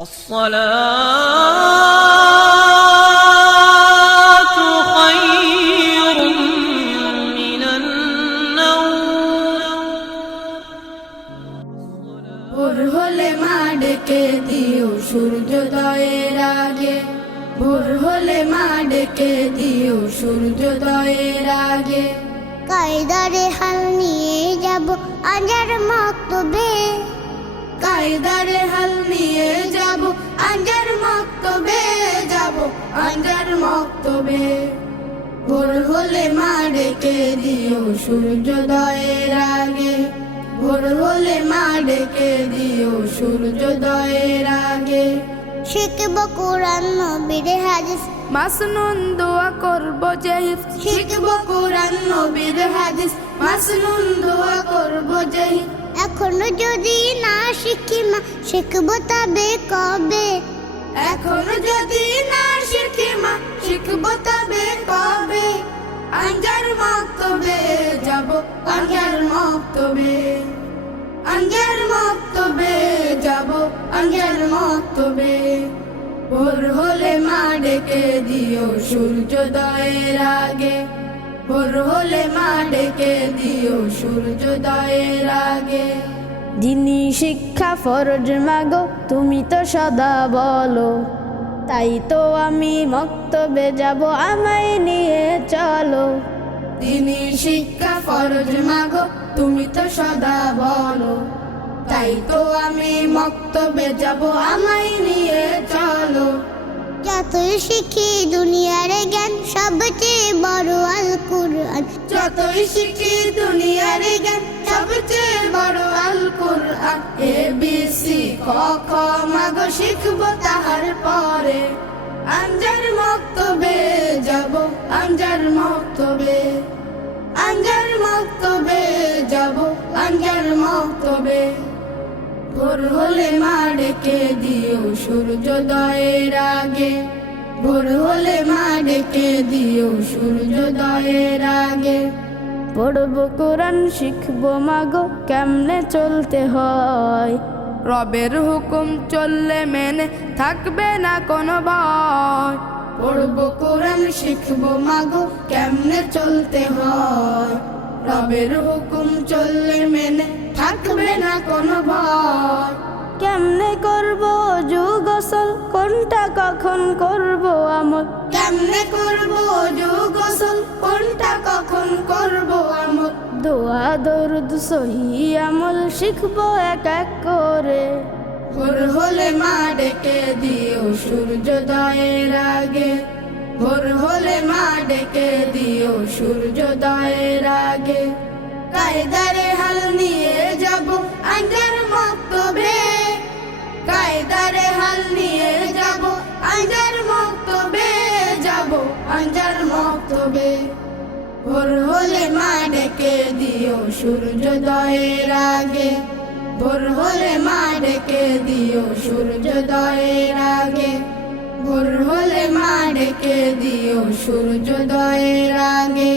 الصلاة خير من النوم ভোর হলে মা ডেকে দিও সূর্যোদয়ের আগে, ভোর হলে মা ডেকে দিও সূর্যোদয়ের আগে। কায়দারে হাল নিয়ে যাব আঞ্জার মক্তবে, কায়দারে হাল নিয়ে যাব আঞ্জার মক্তবে, যাব আঞ্জার মক্তবে। ভোর হলে মা ডেকে দিও সূর্যোদয়ের আগে, ভোর হলে মা ডেকে দিও সূর্যোদয়ের আগে। শিখব কোরআন নবীর হাদিস, মাসনুন দোয়া করব যে হিফজ, শিখব কোরআন নবীর হাদিস, মাসনুন দোয়া করব যে হিফজ। এখনো যদি না শিখি মা শিখব তবে কবে, এখনো যদি না শিখি মা শিখব তবে কবে। আঞ্জার মক্তবে যাব, আঞ্জার মক্তবে, আঞ্জার মক্তবে যাব, আঞ্জার মক্তবে। ভোর হলে মা ডেকে দিও সূর্যোদয়ের আগে, ভোর হলে মা ডেকে দিও সূর্যোদয়ের আগে। দিনী শিক্ষা ফরজ মাগো তুমি তো সদা বলো, তাই তো আমি মক্তবে যাব আমায় নিয়ে চলো। দিনী শিক্ষা ফরজ মাগো তুমি তো সদা বলো, তাই তো আমি মক্তবে যাব আমায় নিয়ে চলো। যতই শিখি দুনিয়ার জ্ঞান সবচেয়ে বড় আল কুরআন, যতই শিখি দুনিয়ার জ্ঞান সবচেয়ে বড় আল কুরআন। এ বি সি ক খ মাগো শিখবো তাহার পরে, আঞ্জার মক্তবে যাব, আঞ্জার মক্তবে, আঞ্জার মক্তবে যাব, আঞ্জার মক্তবে। ভোর হলে মা ডেকে দিও সূর্যোদয়ের আগে, ভোর হলে মা ডেকে দিও সূর্যোদয়ের আগে। পড়বো কোরআন শিখবো মাগো কেমনে চলতে হয়, রবের হুকুম চললে মেনে থাকবে না কোনো ভয়। পড়বো কোরআন শিখবো মাগো কেমনে চলতে হয়, রবের হুকুম চললে মেনে থাকবে না কোনো ভয়। কেমনে করবো অজু গোসল কোনটা কখন করবো আমল, কেমনে করবো অজু গোসল কোনটা কখন করবো আমল। দোয়া দরুদ সহি আমল শিখবো এক এক করে। ভোর হলে মা ডেকে দিও সূর্যোদয়ের আগে, ভোর হলে মা ডেকে দিও সূর্যোদয়ের আগে। কায়দারে হাল নিয়ে যাব আঞ্জার মক্তবে, কায়দারে হাল নিয়ে যাব আঞ্জার মক্তবে, যাব আঞ্জার মক্তবে। ভোর হলে মা ডেকে দিও সূর্যোদয়ের আগে, ভোর হলে মা ডেকে দিও সূর্যোদয়ের আগে, ভোর হলে মা ডেকে দিও সূর্যোদয়ের আগে।